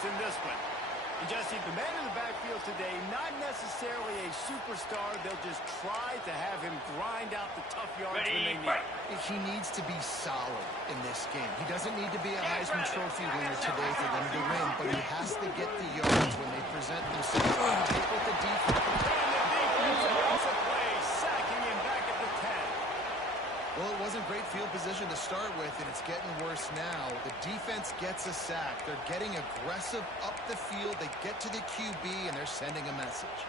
plays in this one. And Jesse, the man in the backfield today, not necessarily a superstar. They'll just try to have him grind out the tough yards when they need. He needs to be solid in this game. He doesn't need to be a Heisman Trophy winner today for them to win, but he has to get the yards when they present themselves. Take with the defense. And the defense makes a play, sacking him back at the 10. Well, it wasn't great field position to start with, and it's getting worse now. The defense gets a sack. They're getting aggressive up the field. They get to the QB, and they're sending a message.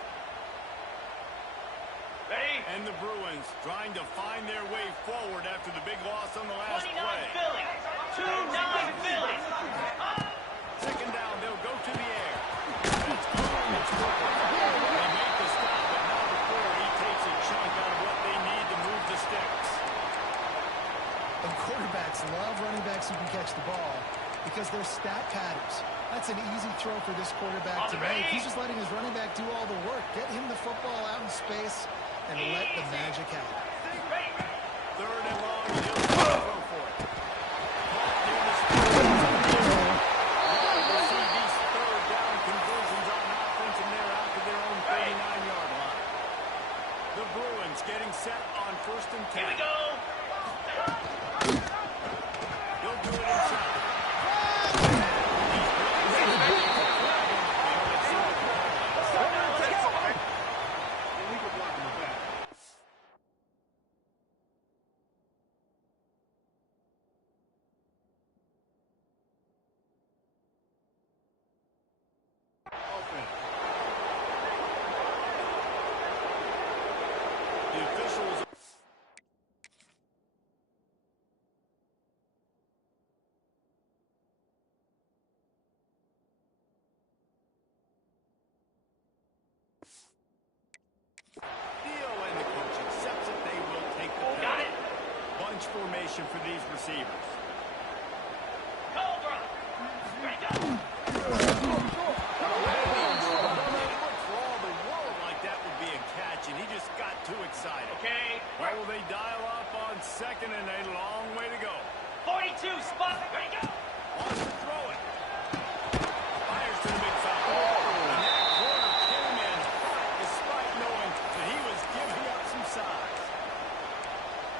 Ready? And the Bruins trying to find their way forward after the big loss on the last 29 play. Philly. 29 Philly. Second down, they'll go to the air. It's going. It's working. They make the stop, but now before he takes a chunk out of what they need to move the sticks. And quarterbacks love running backs who can catch the ball because they're stat patterns. That's an easy throw for this quarterback to make. He's just letting his running back do all the work. Get him the football out in space and let the magic happen. Third and long, and he'll throw for it. Caught near the spot. We'll see these third down conversions on offense, and they're out to their own 39-yard line. The Bruins getting set on 1st and 10. Here we go. He'll do it himself. The officials. And the coach accepts it. They will take the Got it. bunch formation for these receivers. Cobra. Ready, go. For all the world like that would be a catch, and he just got too excited. Okay. Where will they dial up on second and a long way to go? 42 spot. Ready, go. Wants to throw it. Fires to the big foul. And that corner came in hot despite knowing that he was giving up some size.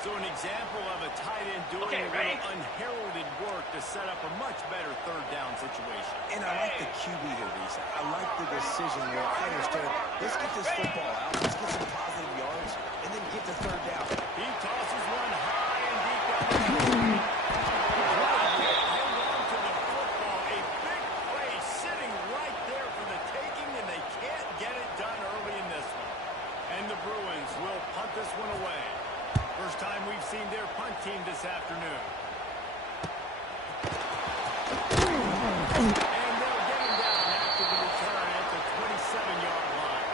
So an example of a tight end doing a little unheralded work to set up a much better third down situation. And I like the QB here, Reese. I like the decision where I understand. Let's get this football out. Let's get some positive yards and then get the third down. He tosses one high and deep down the field. Hang on to the football. A big play sitting right there for the taking, and they can't get it done early in this one. And the Bruins will punt this one away. First time we've seen their punt team this afternoon. And they'll get him down after the return at the 27-yard line.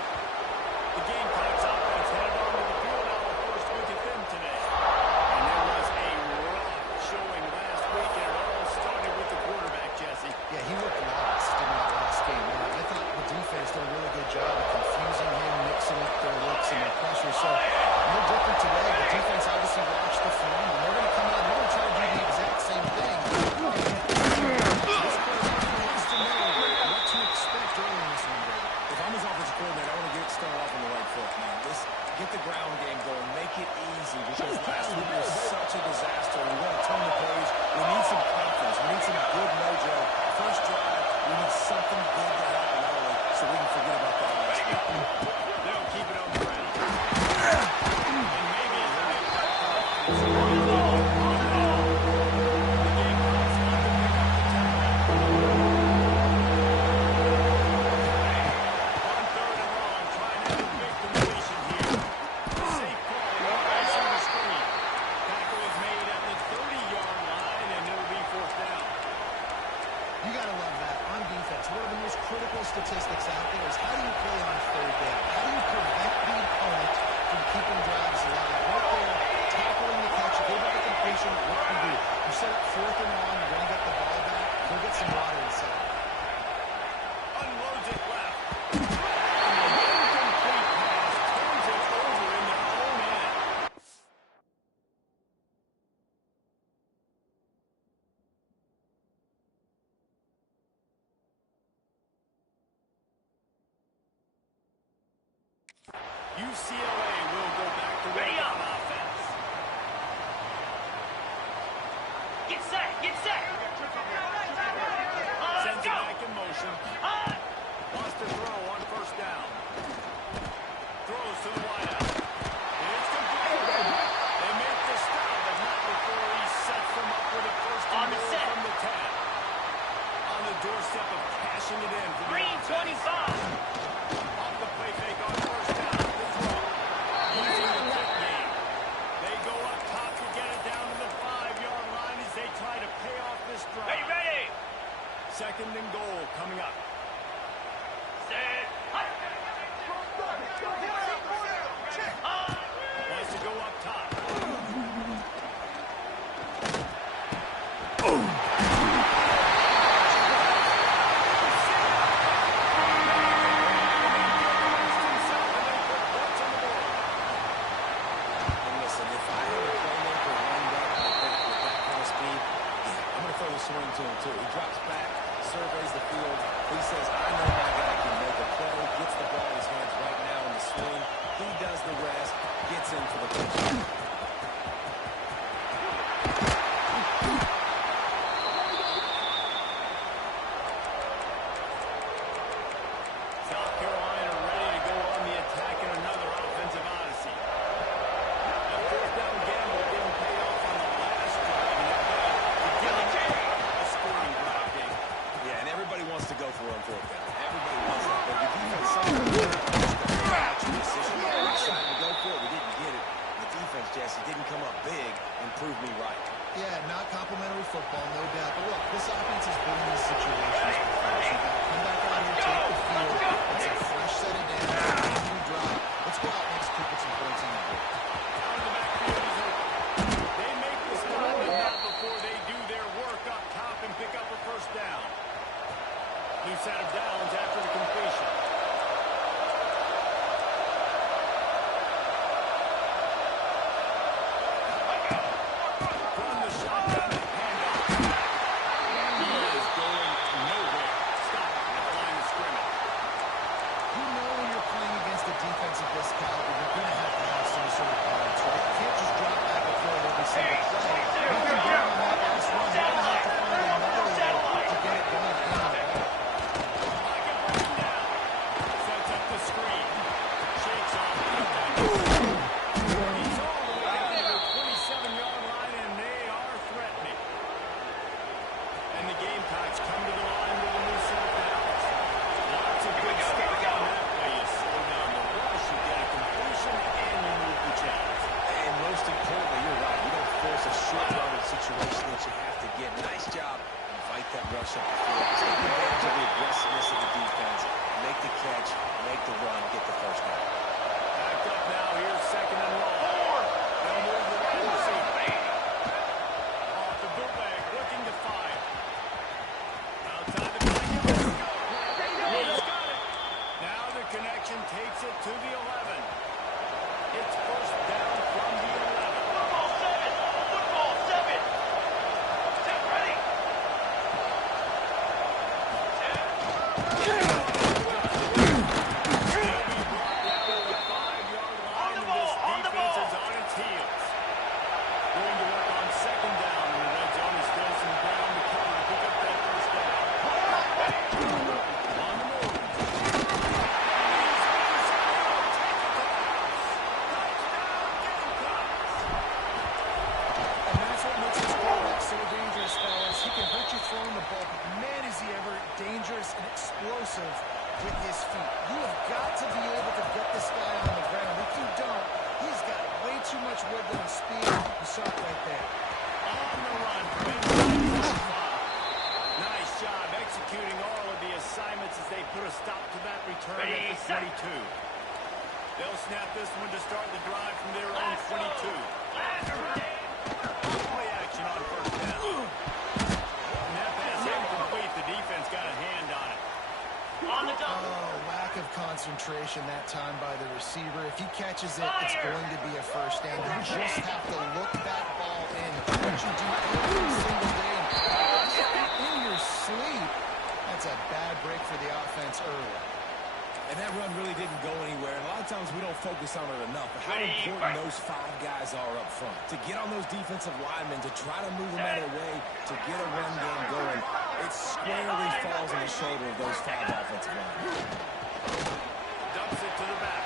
The Gamecocks offense headed on to the field now the first week at them today. And there was a rough showing last week, and it all started with the quarterback, Jesse. Yeah, he looked lost in that last game. I thought the defense did a really good job of confusing him, mixing up their looks and their pressure. So no different today. The defense obviously watched the film, and they're going to come out and they're going to try to do the exact same thing. This quarterback wants to know what to expect early in this one, Brady. If I'm his offensive coordinator, I want to get started off on the right foot, man. Let's get the ground game going. Make it easy because last week was such a disaster. We want to turn the page. We need some confidence. We need some good mojo. First drive, we need something good to happen early so we can forget about that last week. They'll keep it on the ground. And maybe he'll get back to the line. The Gamecocks want to pick up the turnover. On third and long, trying to make the completion here. Safe call, no pass on the screen. Tackle is made at the 30-yard line, and it'll be fourth down. You got to love that. On defense, one of the most critical statistics out there is how do you play on third down? How do you prevent the opponent from keeping drives alive? Right there, tackling the catch, give up the completion, what do you do? You set up fourth and long, you're going to get the ball back, go get some water inside. Unloads it left. And the incomplete pass turns it over in their own end. UCLA will go back to work Ready up. on offense. Get set. Get set. Sends it Go. back in motion. Wants to throw on first down. Throws to the wideout. It's complete. They make the stop, but not before he sets them up with a first On and the goal set. from the 10. On the doorstep of cashing it in for the Green offense. 25. Off the play fake on first down. The throw. Using the quick game. They go up top to get it down to the 5-yard line as they try to pay off this drive. Ready, ready. Second and goal coming up. Set. Hut. Wants to go up top. And listen, if I have a playmaker lined up with that kind of speed, I'm going to throw the swing to him, too. He drops back, surveys the field. He says, I know my guy can make a play, gets the ball in his hands right now in the swing. He does the rest, gets in for the touchdown. South Carolina ready to go on the attack in another offensive odyssey. That fourth down gamble didn't pay off on the last drive, and it paid to give them a scoring drive, Dave. Yeah, and everybody wants to go for it on fourth down. Everybody wants that. But the defense sometimes decision. We decided to go for it. We didn't get it. The defense, Jesse, didn't come up big and prove me right. Yeah, not complimentary football, no doubt. But look, this offense has been in these situations before. So you got to come back out here, take the field. It's a fresh set of downs. New drive. Let's go out and execute with some points on the board. Out of the backfield is open. They make the stop, but not before they do their work up top and pick up a first down. Loose out of downs after the completion. From the shotgun, handoff. He is going nowhere. Stop at the line of scrimmage. You know when you're playing against a defense of this caliber, you're going to have some sort of balance, right? You can't just drop back and throw every single play. You can get on that last run. You're going to have to find another way to get it done. Pocket broken down. Sets up the screen. Shakes off. He's all the way down to the 27-yard line, and they are threatening. And the Gamecocks come to the line with a new set of downs. Lots of good stuff on that play. You slow down the rush, you get a completion, and you move the chains. And most importantly, you're right. You don't force a short-yarded situation that you have to get. Nice job. Invite that rush up the field. Take advantage of the aggressiveness of the defense. Make the catch, make the run, get the first down. Back up now. Here's second and long. They'll move the wide receiver. Off the bootleg, looking to fire. Outside the pocket. Let's go. He's got it. Now the connection takes it to the 11. It's first down from the 11. Football 7. Football 7. Set. Ready. On the ball. Is on its heels. Going to work on second down in the red zone. There's still some ground to cover to pick up that first down. On the move. And that's what makes this quarterback so dangerous, fellas. He can hurt you throwing the ball, but man, is he ever dangerous and explosive with his feet. You have got to be able to get this guy on the ground. If you don't, he's got way too much wiggle and speed. You saw it right there. On the run. Nice job executing all of the assignments as they put a stop to that return Ready, at the set. 22. They'll snap this one to start the drive from their own 22. Play action on first down. And that pass incomplete. The defense got a hand on it. On the double. Oh, lack of concentration that time by the receiver. If he catches it, it's going to be a first down. You just have to look that ball in. What you do every single day. In your sleep. That's a bad break for the offense early. And that run really didn't go anywhere. And a lot of times we don't focus five guys are up front. To get on those defensive linemen, to try to move them out of the way, to get a run game going, it squarely falls on the shoulder of those five offensive linemen. Dumps it to the back.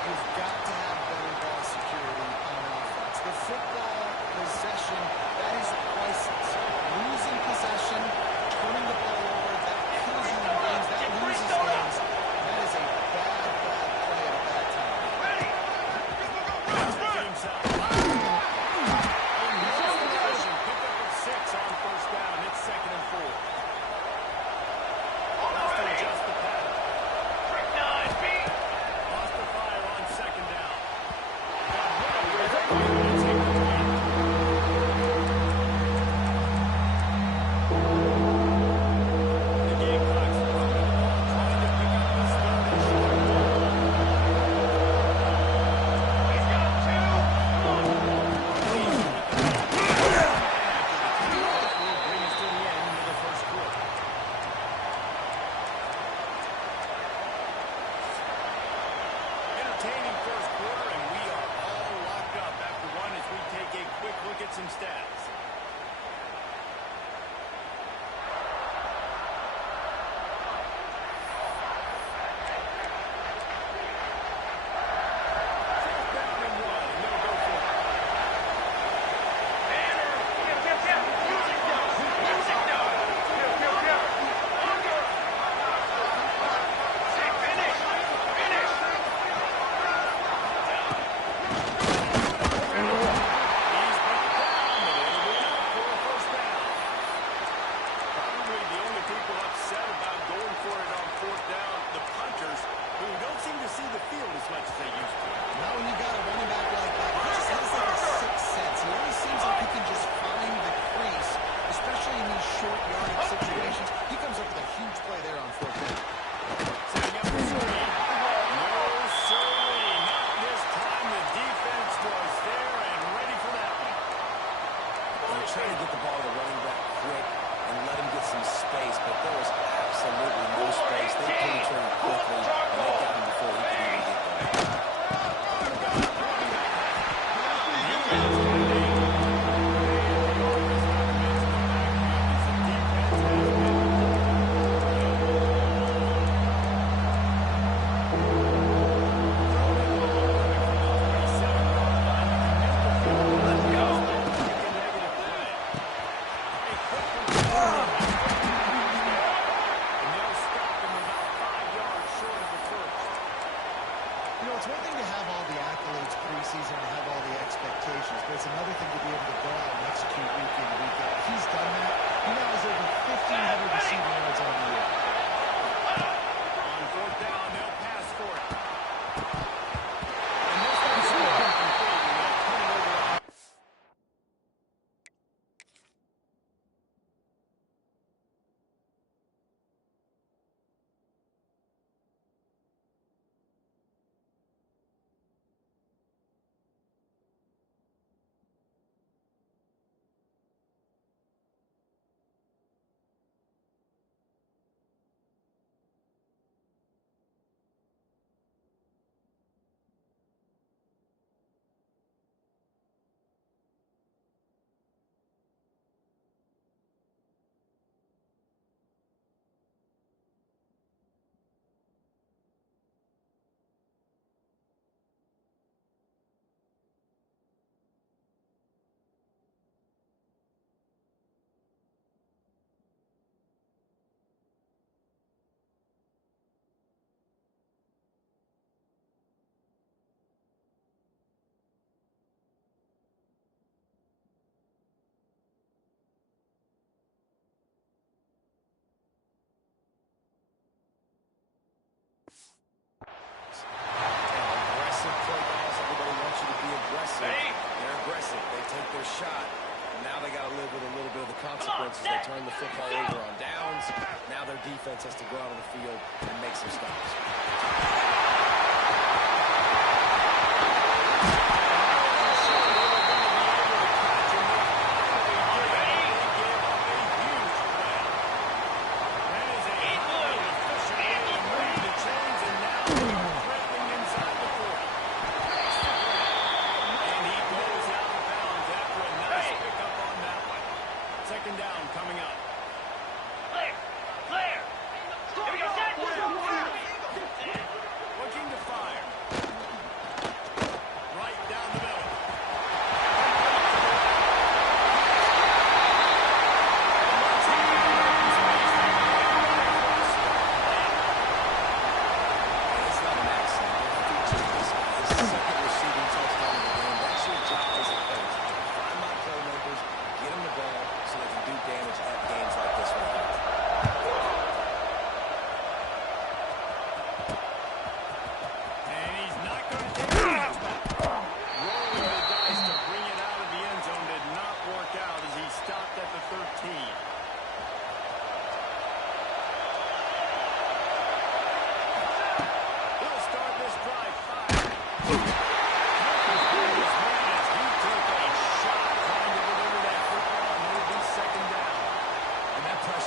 You've got to have better ball security on offense. The football possession, that is priceless. Losing possession, turning the ball over, that kills you in games, that loses games. That is a bad, bad play at a bad time. Taking himself. Pick up at 6 on first down. It's 2nd and 4. Lost to adjust the pattern. Lost the fire on 2nd down. The Gamecocks throwing the ball, trying to pick up this 3rd and short. Bring us to the end of the first quarter. Entertaining first quarter, and we are all locked up after one as we take a quick look at some stats. Fourth down and 1, and they'll go for it. He's brought down, but it'll be enough for a first down. Probably the only people upset about going for it on 4th down, the punters, who don't seem to see the field as much as they used to. Now when you got a running back like that, he just has like a sixth sense. He always seems like he can just find the crease, especially in these short yardage situations. He comes up with a huge play there on 4th down. Setting up the screen. No, sirree. Not this time. The defense was there and ready for that one. They're trying to get the ball to the running back quick and let him get some space, but there was absolutely no space. They penetrated quickly, and they got him before he could even get there. You know, it's one thing to have all the accolades preseason and have all the expectations, but it's another thing to be able to go out and execute week in, week out. He's done that. He now has over 1,500 receiving yards on the year. On 4th down, they'll pass for it. And this one's incomplete, and they'll turn it over on. Aggressive play calls. Everybody wants you to be aggressive. They're aggressive. They take their shot. Now they got to live with a little bit of the consequences. They turn the football over on downs. Now their defense has to go out on the field and make some stops.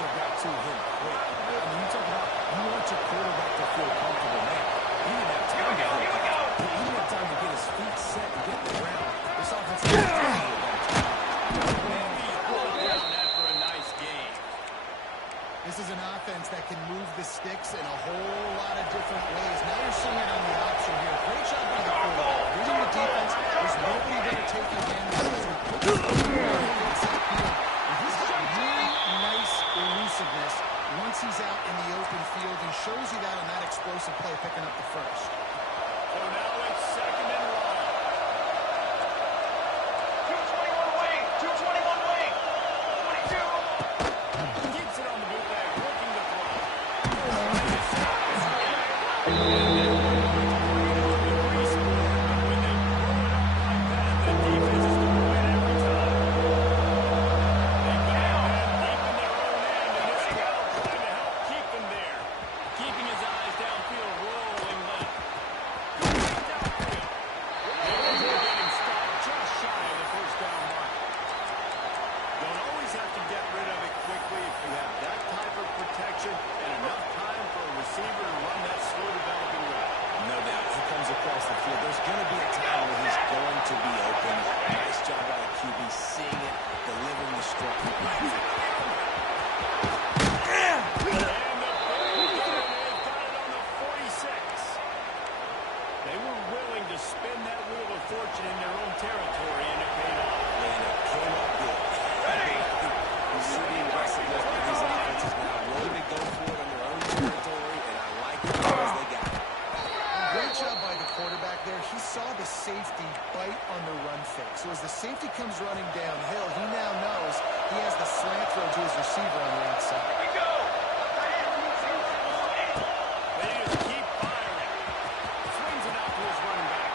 Got to him quick. I mean, you talk about you want your quarterback to feel comfortable, man. He didn't have time to feel comfortable. He didn't have time to get his feet set and get in the ground. This offense is after a nice game. This is an offense that can move the sticks in a whole lot of different ways. Now you're seeing it on the option here. Great job by the quarterback. Reading the defense, there's nobody there to take advantage of this. He's got really nice elusiveness once he's out in the open field and shows you that on that explosive play picking up the first. So now it's second and long. 221 wing, 221 wing, 22. Keeps it on the bootleg, working the throw. Safety bite on the run fake. So as the safety comes running downhill, he now knows he has the slant throw to his receiver on the outside. Here we go. They just keep firing. Swings it out to his running back.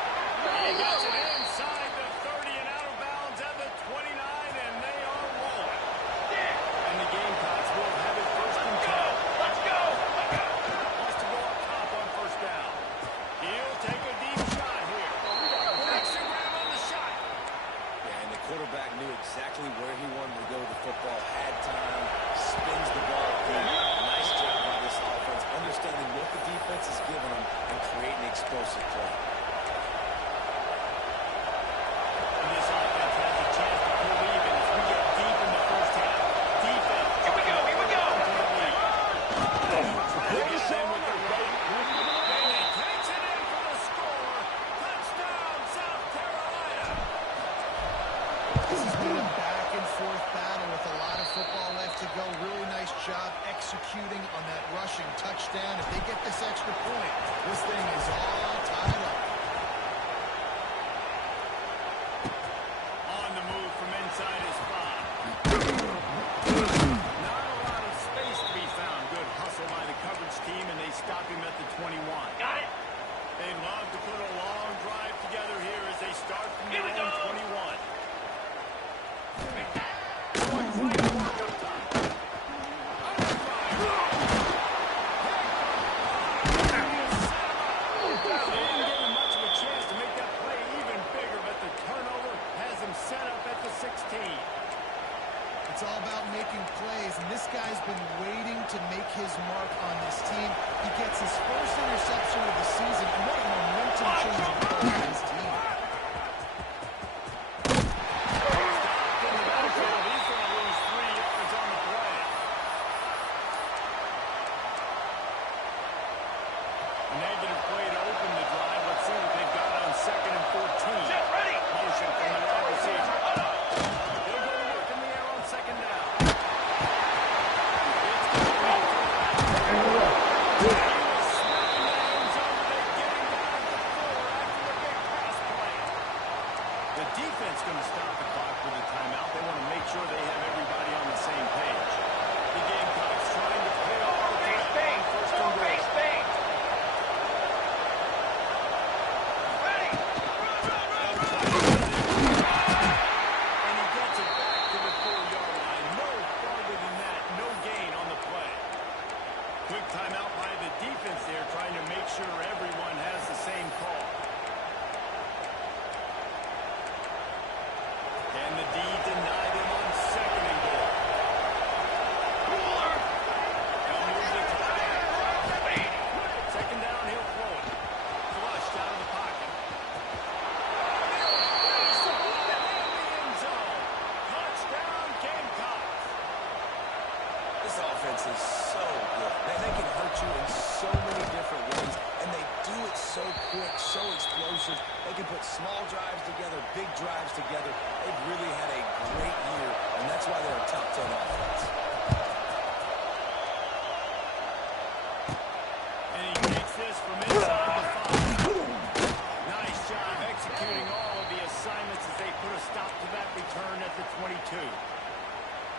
He gets it inside the 30 and out of bounds at the 29, and they are rolling. And the Gamecocks will have it first and 10. Let's go. Wants to go up top on first down. He'll take a deep shot here. Makes a grab on the shot. Yeah, and the quarterback knew exactly where he wanted to go with the football, had time, spins the ball deep. Nice job by this offense, understanding what the defense is giving them and creating explosive play. And this offense has a chance to pull even as we get deep in the first half. Defense. Here we go. Here we go. Really nice job executing on that rushing touchdown. If they get this extra point, this thing is all tied up. On the move from inside his 5. Not a lot of space to be found. Good hustle by the coverage team, and they stop him at the 21. Got it. They love to put a long drive together here as they start from their own 21. It's all about making plays, and this guy's been waiting to make his mark on this team. He gets his first interception of the season, and what a momentum-changing play for his team. In the backfield, he's going to lose 3 yards on the play. A negative play to open the drive. Let's see what they've got on 2nd and 14. Jet ready. Motion from the wide receiver. They'll go to work in the air on 2nd down. The defense going to stop the clock with a timeout. They want to make sure they have everybody on the same page. The Gamecocks trying to pay off the Base threat bait. on first and goal. Base bait. Ready. And he gets it back to the 4-yard line. No farther than that. No gain on the play. Quick timeout by the defense there, trying to make sure everyone has the same call. can put small drives together, big drives together. They've really had a great year, and that's why they're a top 10 offense. And he takes this from inside the 5. Nice job executing all of the assignments as they put a stop to that return at the 22.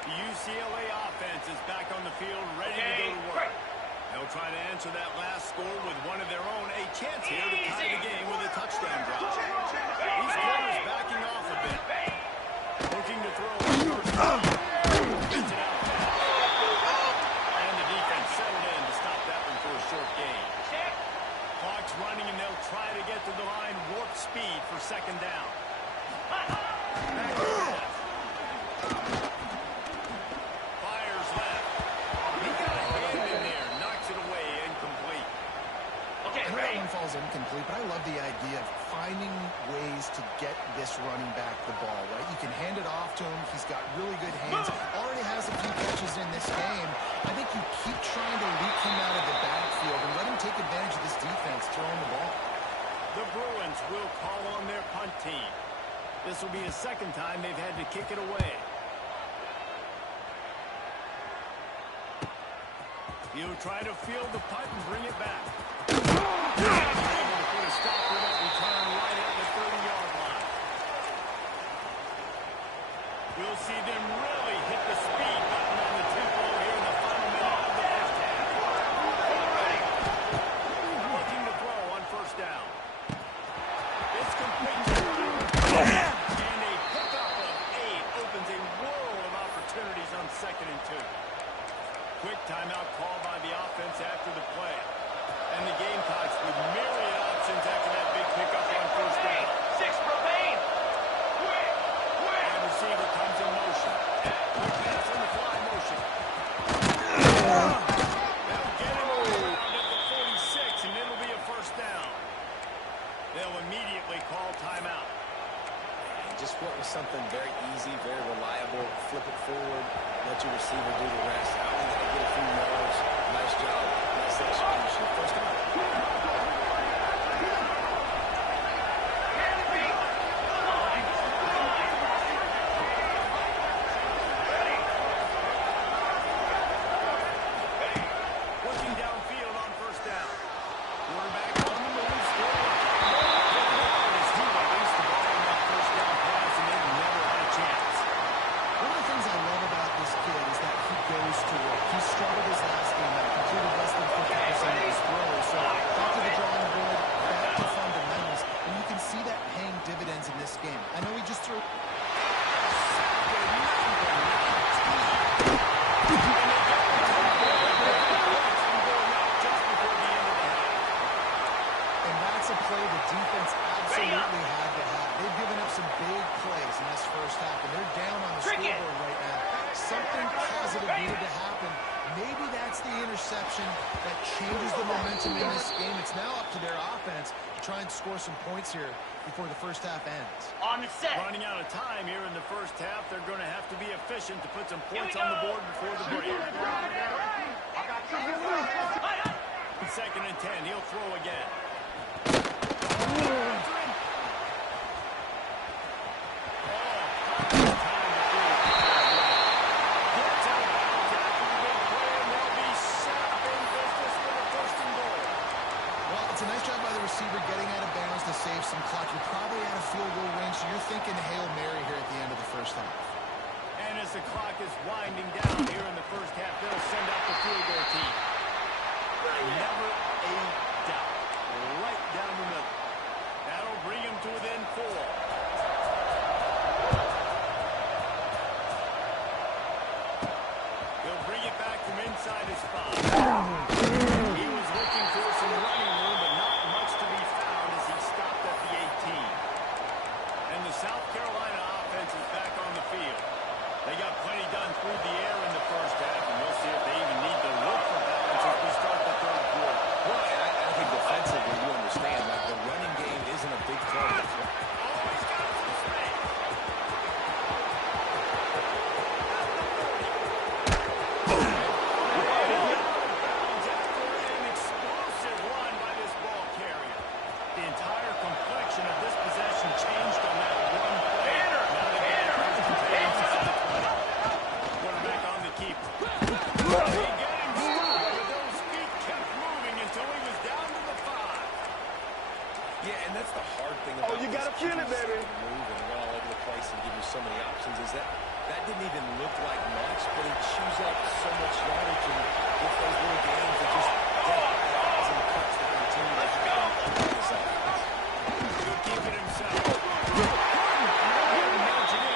The UCLA offense is back on the field, ready to go to work. They'll try to answer that last score with one of their own. A chance here to tie the game with a touchdown drop. These corners backing off a bit. Looking to throw. Gets it out fast. And the defense settled in to stop that one for a short gain. Clock's running, and they'll try to get to the line. Warp speed for second down. Back to pass. Fires left. He got a hand in there. Knocks it away. Incomplete. I know that one falls incomplete, but I love the idea of finding ways to get this running back the ball, right? You can hand it off to him. He's got really good hands. Already has a few catches in this game. I think you keep trying to leak him out of the backfield and let him take advantage of this defense throwing the ball. The Bruins will call on their punt team. This will be the second time they've had to kick it away. He'll try to field the punt and bring it back. Able to put a stop to that return right at the 30-yard line. We'll see them really hit the speed button on the tempo here in the final minute of the first half. Looking to throw on first down. It's complete. And a pickup of 8 opens a world of opportunities on 2nd and 2. Quick timeout call by the offense after the play. And the Gamecocks with myriad options after that big pickup on first down. 6 remain. Wide receiver comes in motion. Quick pass on the fly motion. They'll get him around at the 46, and it'll be a first down. They'll immediately call timeout. And just went with something very easy, very reliable. Flip it forward, let your receiver do the rest. How are they going to get a few yards? Nice job. Nice execution. First down. Looking downfield on first down. Quarterback on the move. As he released the ball on that first down pass, and they never had a chance. One of the things I love about this kid is that he goes to work. He struggled his last game out, completed less than 50% of his throws. So back to the drawing board, back to fundamentals, and you can see that paying dividends in this game. I know he just threw... And that's a play the defense absolutely had to have. They've given up some big plays in this first half, and they're down on the scoreboard right now. Something positive needed to happen. Maybe that's the interception that changes the momentum in this game. It's now up to their offense to try and score some points here before the first half ends. On the set. Running out of time here in the first half, they're going to have to be efficient to put some points on the board before the break. 2nd and 10, he'll throw again. It's a nice job by the receiver getting out of bounds to save some clock. You're probably out of field goal range, so you're thinking Hail Mary here at the end of the first half. And as the clock is winding down here in the first half, they'll send out the field goal team. Never a doubt. Right down the middle. That'll bring him to within 4. He'll bring it back from inside his 5. He was looking for some running room, but not much to be found as he stopped at the 18. And the South Carolina offense is back on the field. They got plenty done through the air in the first half, and we'll see if they even need to look for balance as we start the third quarter. Well, and I think defensively, you understand, like the running game isn't a big part of the Kill it, baby. Move and run all over the place and give you so many options. Is that didn't even look like much, but it chews up so much yardage and gets those little games that just death and cuts that continue to happen in this offense. Good keeping himself.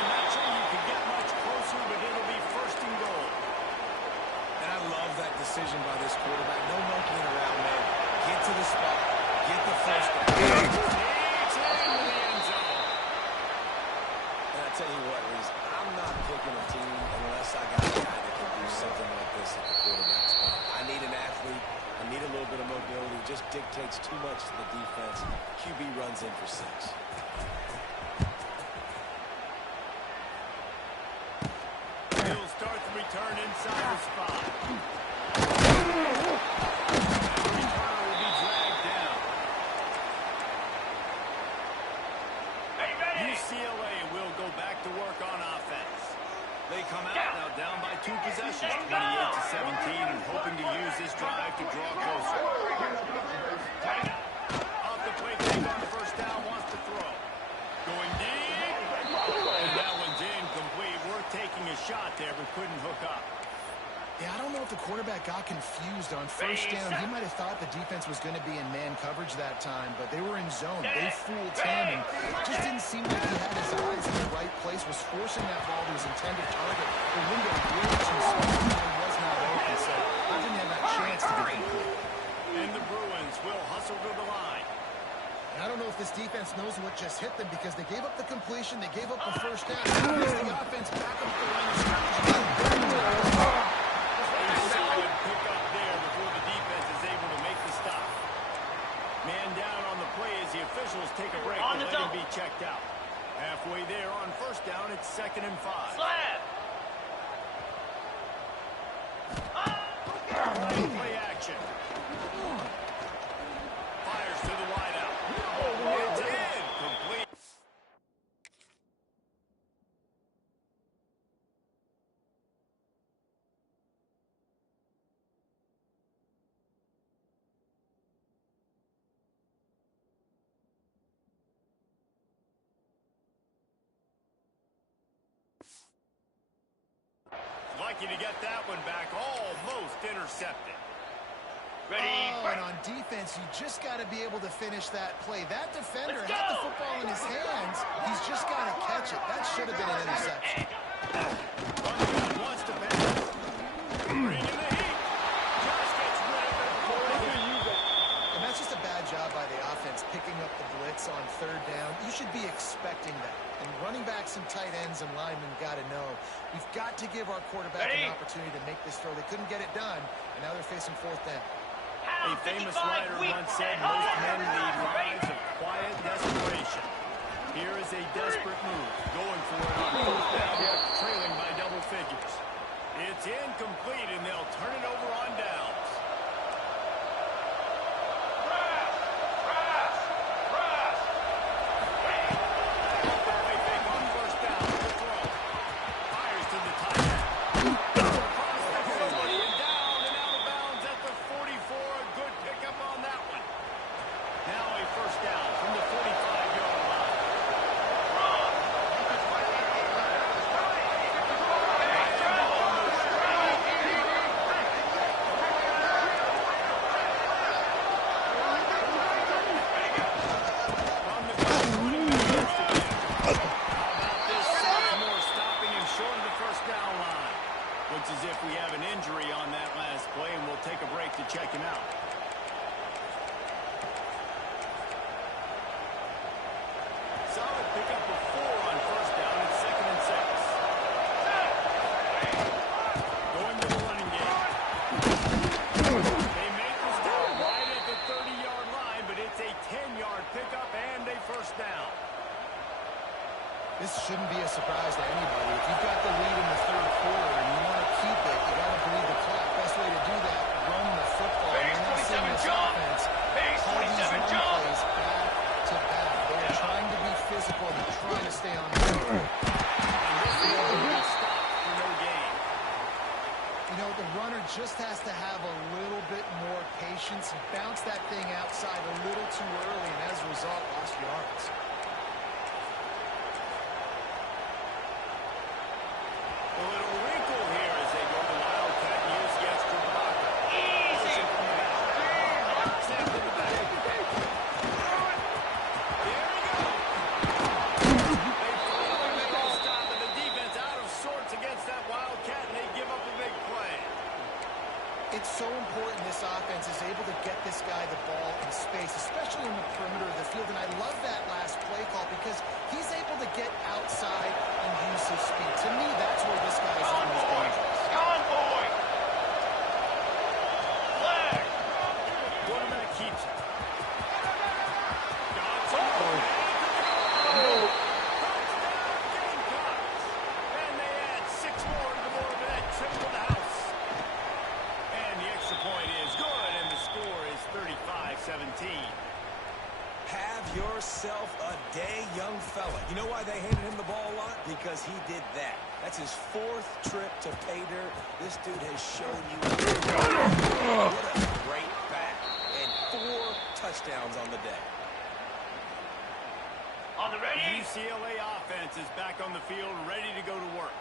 Not sure you can get much closer, but it'll be first and goal. And I love that decision by this quarterback. No monkeying around, man. Get to the spot. Get the first down. It's into the end zone. And I tell you what, Reese, I'm not picking a team unless I got a guy that can do something like this at the quarterback spot. I need an athlete. I need a little bit of mobility. It just dictates too much to the defense. QB runs in for 6. He'll start the return inside the spot. UCLA will go back to work on offense. They come out now down by 2 possessions, 28-17, and hoping to use this drive to draw closer. Off the play, take on first down, wants to throw. Going deep. And that one's incomplete. Worth taking a shot there, but couldn't hook up. Yeah, I don't know if the quarterback got confused on first down. He might have thought the defense was going to be in man coverage that time, but they were in zone. They fooled him, and it just didn't seem like he had his eyes in the right place, was forcing that ball to his intended target. The window way too small and was not open, so he didn't have that chance to get complete. And the Bruins will hustle to the line. And I don't know if this defense knows what just hit them because they gave up the completion, they gave up the first down. The offense back up the line of scrimmage. Solid pick up there before the defense is able to make the stop. Man down on the play as the officials take a break and let him be checked out. Halfway there on first down, it's 2nd and 5. Play action. Fires to the wideout. It's in. Complete. Lucky to get that one back, almost intercepted. And on defense, you just got to be able to finish that play. That defender had the football in his hands. He's just got to catch it. That should have been an interception. Wants to pass. Bring in the heat. Just gets rid of it. And that's just a bad job by the offense picking up the blitz on 3rd down. You should be expecting that. And running backs and tight ends and linemen got to know. We've got to give our quarterback an opportunity to make this throw. They couldn't get it done, and now they're facing 4th down. A famous writer once said most men lead lives of quiet desperation. Here is a desperate move, going for it on 4th down, trailing by double figures. It's incomplete, and they'll turn it over on downs. This shouldn't be a surprise to anybody. If you've got the lead in the 3rd quarter and you want to keep it, you got to bleed the clock. Best way to do that, run the football. Base 27 jump. Base 27 jump. Plays back to back. They are trying to be physical. They're trying to stay on the field. You know, the runner just has to have a little bit more patience. He bounced that thing outside a little too early, and as a result, lost yards. fella. You know why they handed him the ball a lot? Because he did that. That's his 4th trip to pay dirt. This dude has shown you what a great back. And 4 touchdowns on the day. On the ready. UCLA offense is back on the field, ready to go to work.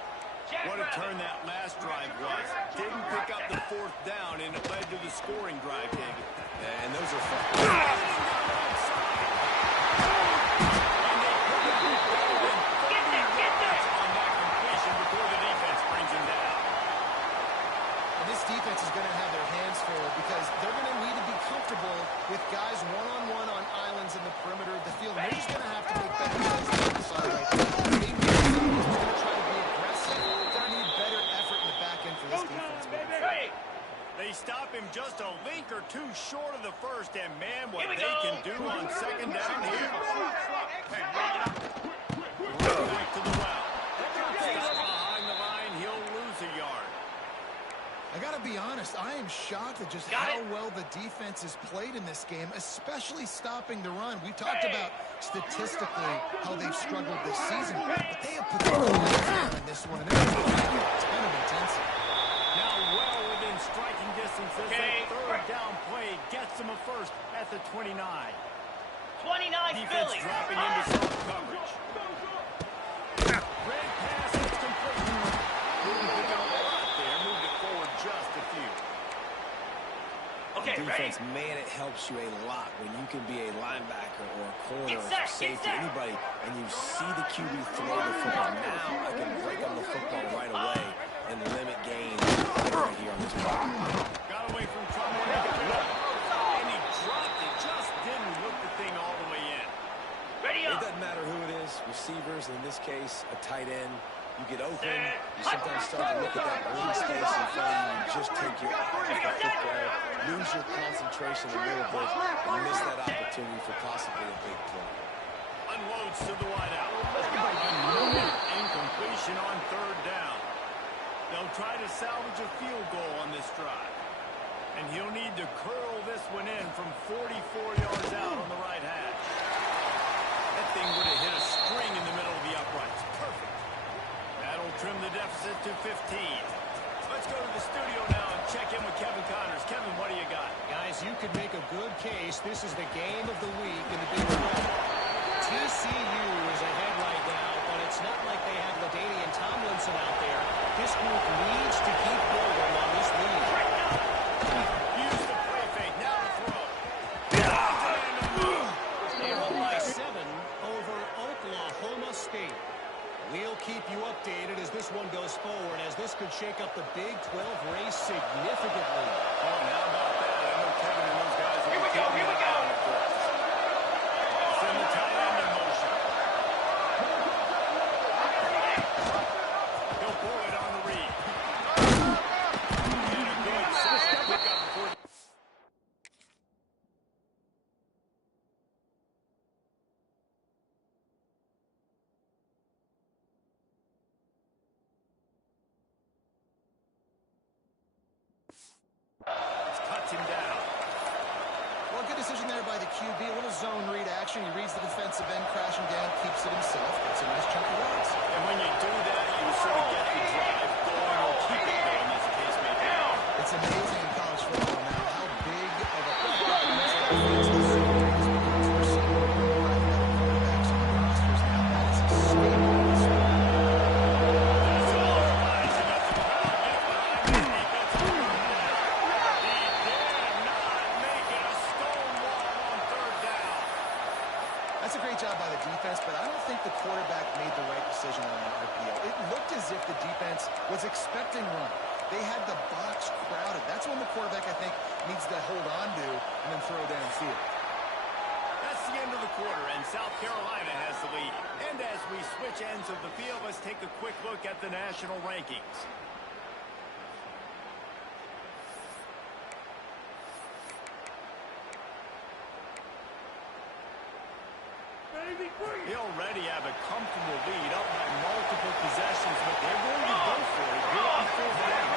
What a turn that last drive was. Didn't pick up the 4th down, and it led to the scoring drive, David. And those are fun. Defense is going to have their hands full because they're going to need to be comfortable with guys one-on-one on islands in the perimeter of the field. And they're just going to have to make better plays on the side right there. Being going to try to be aggressive. They're going to need better effort in the back end for this defense. They stop him just a link or 2 short of the first, and man, what they can do on 2nd down here. Back to the well. Stop behind the line, he'll lose a yard. I got to be honest, I am shocked at just how well the defense has played in this game, especially stopping the run. We talked about statistically how they've struggled this season, but they have put the points in this one, and they're going to a ton of intensity. Now well within striking distance as that 3rd down play gets them a first at the 29. 29 Defense Philly. dropping into soft coverage. Red pass is complete. Didn't pick up a lot there, moved it forward just a few. Okay, Defense, ready? man, it helps you a lot when you can be a linebacker or a corner or safety, anybody, and you see the QB throw the football. Now I can break on the football right away and limit gains right here on this play. Got away from trouble and he dropped it. Just didn't look the thing all the way in. Ready It up. doesn't matter who it is, receivers, in this case, a tight end. You get open, you sometimes start to look at that green space in front of you, and just take your eye off the football, lose your concentration a little bit, and miss that opportunity for possibly a big play. Unloads to the wideout. Incompletion on 3rd down. They'll try to salvage a field goal on this drive. And he'll need to curl this one in from 44 yards out on the right hash. That thing would have hit a string in the middle of the uprights. Perfect. That'll trim the deficit to 15. Let's go to the studio now and check in with Kevin Connors. Kevin, what do you got? Guys, you could make a good case. This is the game of the week in the Big 12. TCU is ahead right now, but it's not like they have LaDainian Tomlinson out there. This group needs to keep building on this lead. Use the play fake. Now to throw. They won by 7 over Oklahoma State. We'll keep you updated as this one goes forward, as this could shake up the Big 12 race significantly. Oh, and how about that? I know Kevin and those guys will be keeping an eye on it for us. Send the tight end in motion. He'll pull it on the read. And a good solid pickup before. Cuts him down. Well, good decision there by the QB. A little zone read action. He reads the defensive end crashing down, keeps it himself. That's a nice chunk of yards. And when you do that, you sort of get the drive going or keep it going, as the case may be. It's amazing in college football now how big of a part each offense is. We're seeing more athletic quarterbacks on the rosters now. That is a staple in the sport. That's a great job by the defense, but I don't think the quarterback made the right decision on that RPO. It looked as if the defense was expecting run. They had the box crowded. That's when the quarterback, I think, needs to hold on to and then throw downfield. That's the end of the quarter, and South Carolina has the lead. And as we switch ends of the field, let's take a quick look at the national rankings. They already have a comfortable lead up by multiple possessions, but they're going to go for it. Here on 4th down.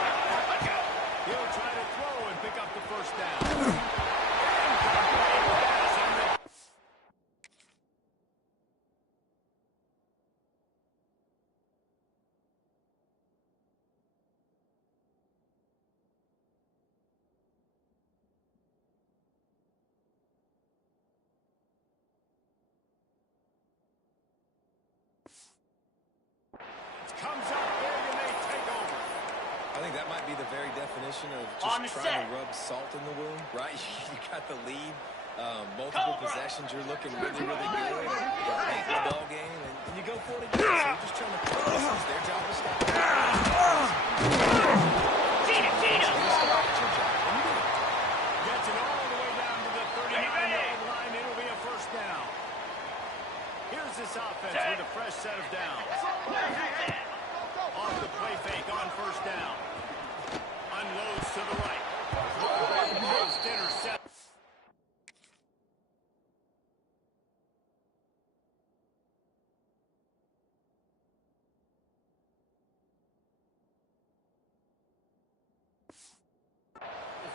He'll try to throw and pick up the first down. think that might be the very definition of On the just trying set. to rub salt in the wound, right? You got the lead, multiple possessions, you're looking really, really good. You're late in the ball game, and you go for it again. So you're just trying to put this as their job to stop. Cheetah! Gets it all the way down to the 39-yard line. It'll be a first down. Here's this offense with a fresh set of downs. Off the play fake on first down. Unloads to the right. Post intercept.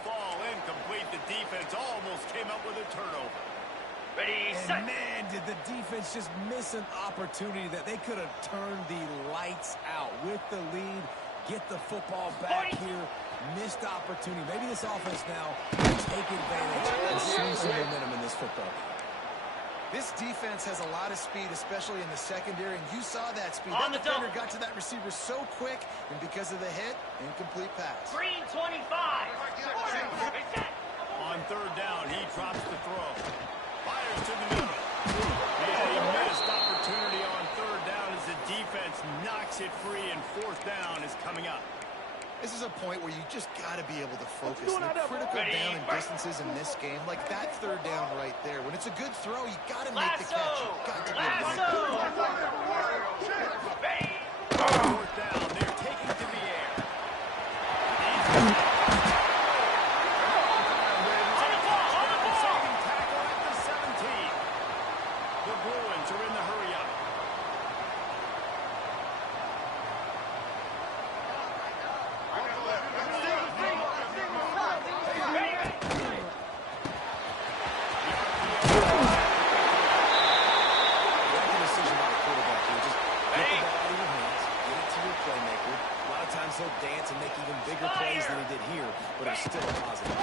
Fall incomplete. The defense almost came up with a turnover. Ready, And set. man, did the defense just miss an opportunity that they could have turned the lights out with the lead, get the football back here, missed opportunity. Maybe this offense now can take advantage and see some momentum in this football game. This defense has a lot of speed, especially in the secondary, and you saw that speed. On That the defender double. got to that receiver so quick, and because of the hit, incomplete pass. Green 25. On third down, he drops the throw. Fires to the middle. Yeah, he missed opportunity on third down as the defense knocks it free, and fourth down is coming up. This is a point where you just got to be able to focus. The critical down and distances in this game, like that third down right there. When it's a good throw, you got to make the catch. You got to be able to make the Fourth down, they're taking to the air. Saving tackle at the 17. The Bruins are in the hurry-up. Make a decision by the quarterback here. Just get the ball out of your hands, get it to your playmaker. A lot of times he'll dance and make even bigger plays than he did here, but it's still a positive.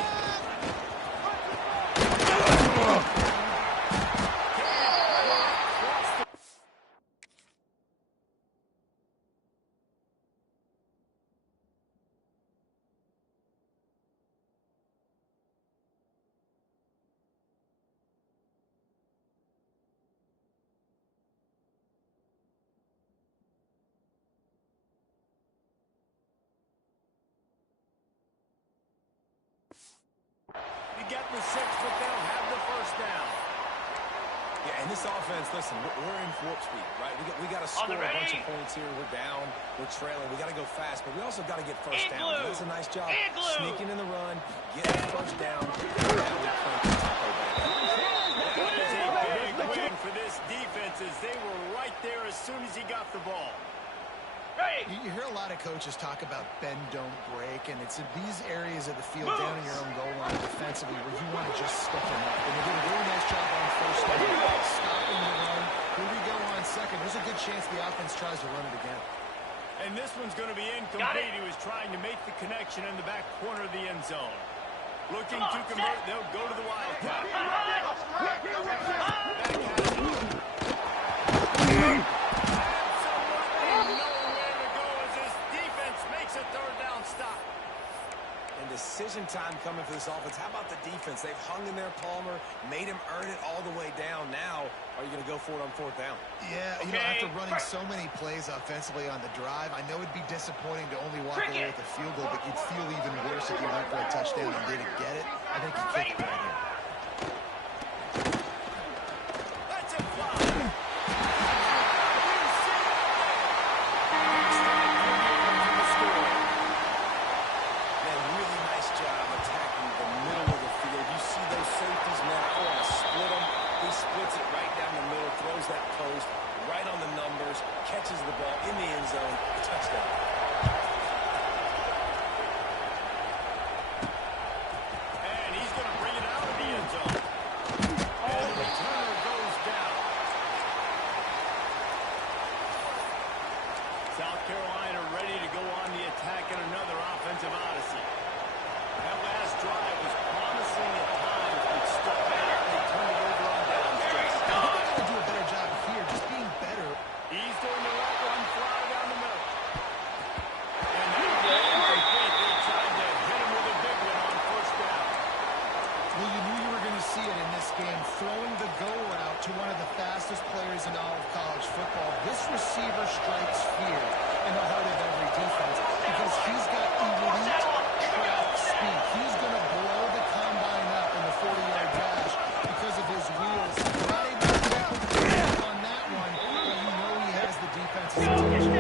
You get the 6, but they'll have the first down. Yeah, and this offense, listen, we're in warp speed, right? We got to score a bunch of points here. We're down, we're trailing. We got to go fast, but we also got to get first down. That's a nice job sneaking in the run, getting the first down. Now we crank the tempo back. That is a big win for this defense as they were right there as soon as he got the ball. You hear a lot of coaches talk about bend, don't break, and it's in these areas of the field down in your own goal line defensively where you want to just stick them up. And they did a really nice job on first down, stopping the run. Here we go on second. There's a good chance the offense tries to run it again. And this one's going to be incomplete. He was trying to make the connection in the back corner of the end zone. Looking to convert, they'll go to the Wildcat. Back has it. And decision time coming for this offense. How about the defense? They've hung in there, Palmer, made him earn it all the way down. Now, are you going to go for it on fourth down? Yeah, you know, after running so many plays offensively on the drive, I know it'd be disappointing to only walk away with a field goal, but you'd feel even worse if you went for a touchdown and didn't get it. I think you kick it right here. Let's it fly. Man, really nice job attacking the middle of the field. You see those safeties now. I want to split them. He splits it right down the middle, throws that post right on the numbers, catches the ball in the end zone, touchdown. And he's going to bring it out of the end zone. And the returner goes down. South Carolina ready to go on the attack in another offensive odyssey. That last drive was promising at times, but stuck out. They turned it over on down stretch. They'll do a better job here, just being better. He's doing the right one, fly down the middle. And that one incomplete. football, this receiver strikes fear in the heart of every defense because he's got elite track speed. He's going to blow the combine up in the 40-yard dash because of his wheels. Not able to get on that one, but you know he has the defense's attention.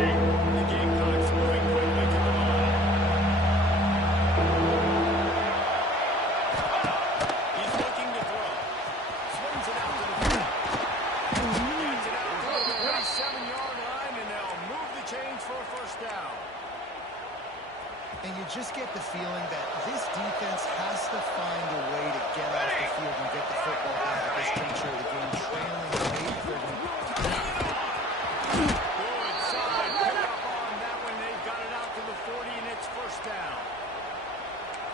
The Gamecocks moving quickly to the line. He's looking to throw. Swings it out to the field. Gets it out to the 37-yard line, and they'll move the chains for a first down. And you just get the feeling that this defense has to find a way to get off the field and get the football back at this juncture of the game, trailing late. Good side pick up on that one. They've got it out to the 40, and it's first down.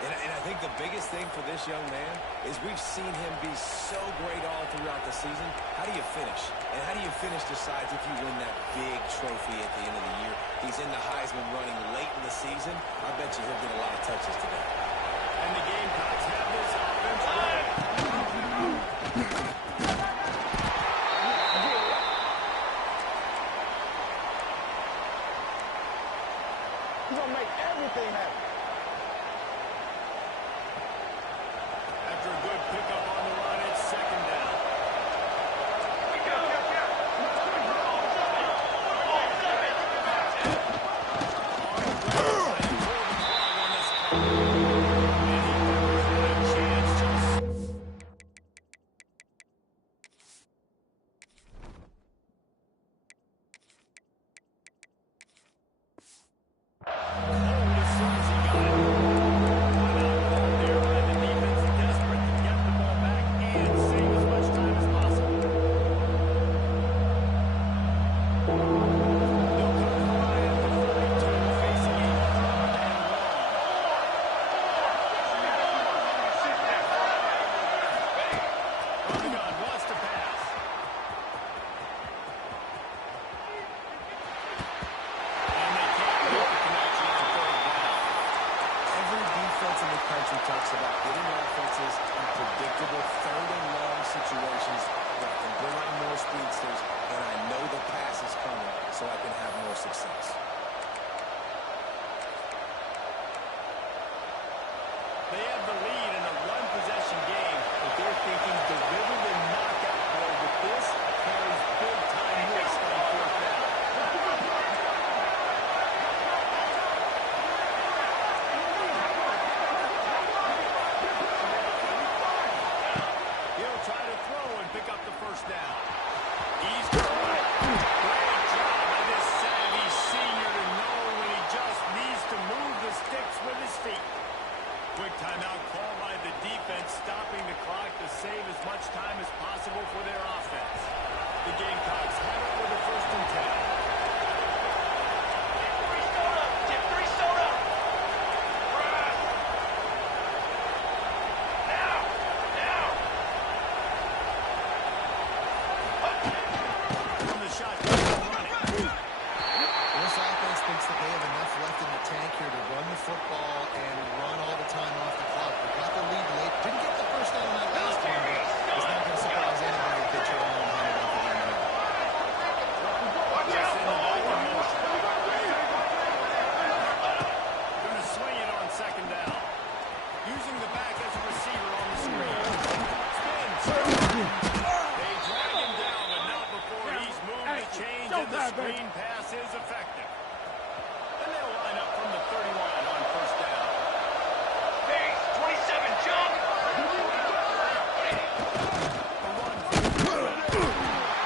And I think the biggest thing for this young man is we've seen him be so great all throughout the season. How do you finish? And how do you finish decides if you win that big trophy at the end of the year. He's in the Heisman running late in the season. I bet you he'll get a lot of touches today. And the Gamecocks have this offense ready. He's going to make everything happen. After a good pickup on the run, it's second down. Talks about getting offenses in predictable third and long situations where I can bring on more speedsters and I know the pass is coming so I can have more success. They have the lead in a one-possession game, but they're thinking deliver the knockout blow with this carries big-time risk on fourth down. Try to throw and pick up the first down. He's great. Great job by this savvy senior to know when he just needs to move the sticks with his feet. Quick timeout call by the defense, stopping the clock to save as much time as possible for their offense. The Gamecocks have it with a first and 10. Football and run all the time off the clock. They got the lead late. Didn't get the first down on that last one, but it's not going to surprise anybody if they try to hand it off again here. Going to swing it on second down. Using the back as a receiver on the screen. Spins. They drag him down, but not before he's moved the chains, and the screen pass is effective. And they'll line up from the 31 on first down. Pace, 27, jump! And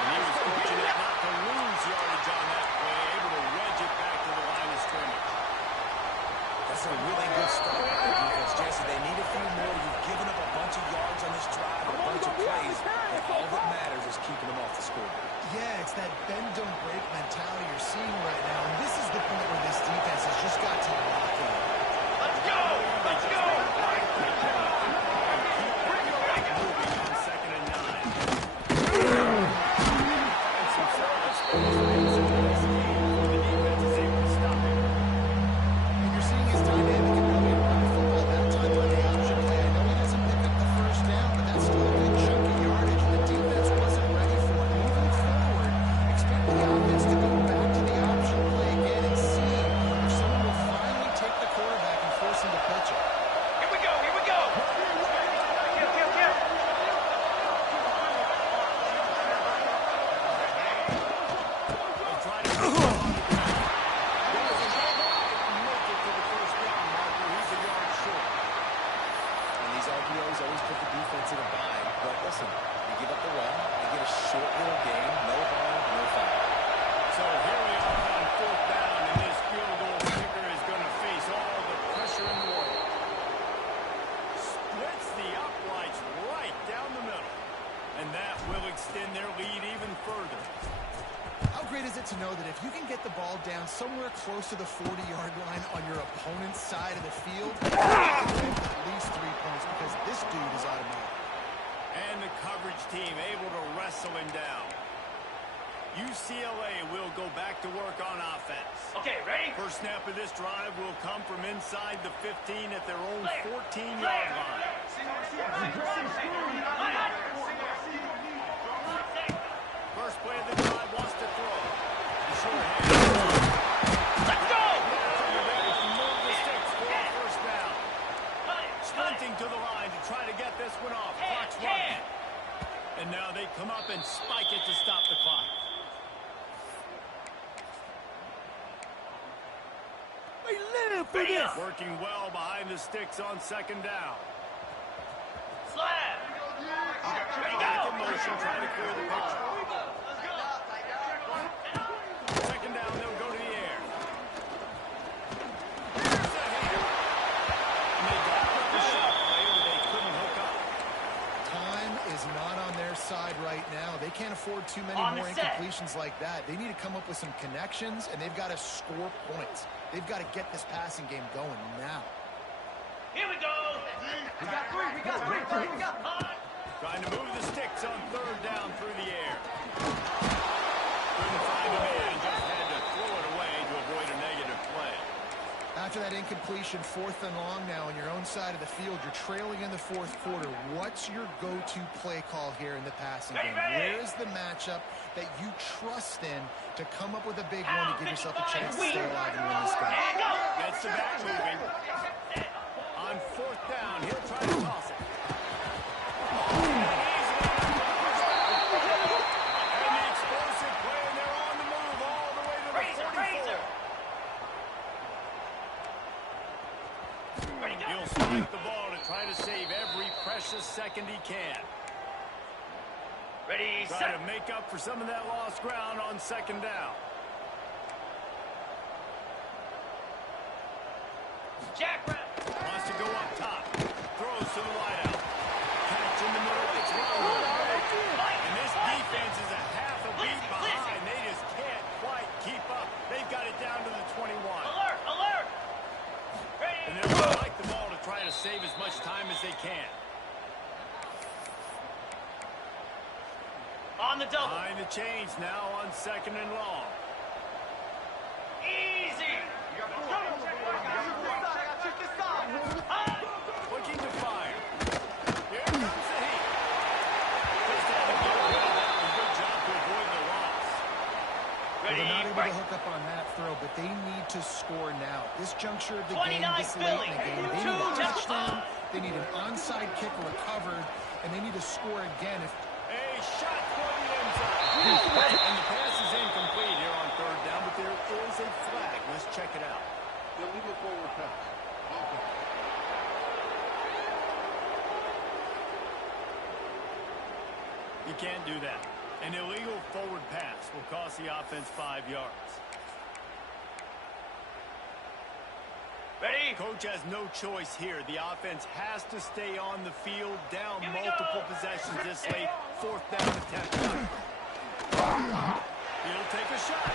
he was fortunate not to lose yardage on that play, able to wedge it back to the line of scrimmage. That's a really good start by the defense, Jesse. They need a few more. You've given up a bunch of yards on this drive, a bunch of plays, and all that matters is keeping them off the scoreboard. Yeah, it's that bend, don't break mentality you're seeing right now, and this is the point where this defense has just got to lock in. Let's go! Let's go! Moving on second and 9. And some solid space for him in this game. The defense is able to stop him. And you're seeing his dynamic ability to run the football that time on the option play. I know he doesn't pick up the first down, but that's still a good chunk of yardage, and the defense wasn't ready for it. Moving forward, expect the try to make it to the first down marker. He's a yard short. And these RPOs always put the defense in a bind. But listen, you give up the run, you get a short little game, no harm, no foul. So here we are on fourth down, and this field goal kicker is going to face all the pressure in the world. Splits the uprights right down the middle. And that will extend their lead even further. How great is it to know that if you can get the ball down somewhere close to the 40-yard line on your opponent's side of the field, at least 3 points because this dude is automatic. And the coverage team able to wrestle him down. UCLA will go back to work on offense. Okay, ready? First snap of this drive will come from inside the 15 at their own 14-yard line. First play of the drive wants to throw. The short hand. Let's go! Now you're ready to move the sticks for a first down. Sprinting to the line to try to get this one off. Clock's running. And now they come up and spike it to stop the clock. Working well behind the sticks on second down. Slab! Ready, Back go! in motion, trying to clear the picture. Second down, they'll go to the air. Here's the hit. And they got the shot play, but they couldn't hook up. Time is not on their side right now. They can't afford too many On the more set. incompletions like that. They need to come up with some connections, and they've got to score points. They've got to get this passing game going now. Here we go! We got three! Trying to move the sticks on third down through the air. Couldn't find a man, just had to throw it away to avoid a negative play. After that incompletion, 4th and long now on your own side of the field, you're trailing in the 4th quarter. What's your go-to play call here in the passing game? Where is the matchup that you trust in to come up with a big one to give yourself a chance to stay alive and win this game? Gets the back moving. On 4th down, he'll try to toss it. And the explosive play, and they're on the move all the way to the 44. He'll spike the ball to try to save every precious second he can. Ready, Try set! to make up for some of that lost ground on second down. Jack Brown! Wants to go up top. Throws to the wideout. Catch in the middle. It's wrong. And this defense is a half a beat behind. They just can't quite keep up. They've got it down to the 21. Alert! Alert! Ready! And they're going to like the ball to try to save as much time as they can. On the double! Behind the chains now on second and long. Easy! Looking to fire. Here comes the heat. Just had to get rid of that. Good job to avoid the loss. Well, Ready, they're not able right! to hook up on that throw, but they need to score now. This juncture of the 29 game, this late in the Philly. game, they need Two a down. touchdown, they need an onside kick recovered, and they need to score again. If A shot for the end zone. And the pass is incomplete here on third down, but there is a flag. Let's check it out. Illegal forward pass. You can't do that. An illegal forward pass will cost the offense 5 yards. Ready? Coach has no choice here. The offense has to stay on the field, down Here we multiple go. possessions this late. Fourth down attempt. He'll take a shot.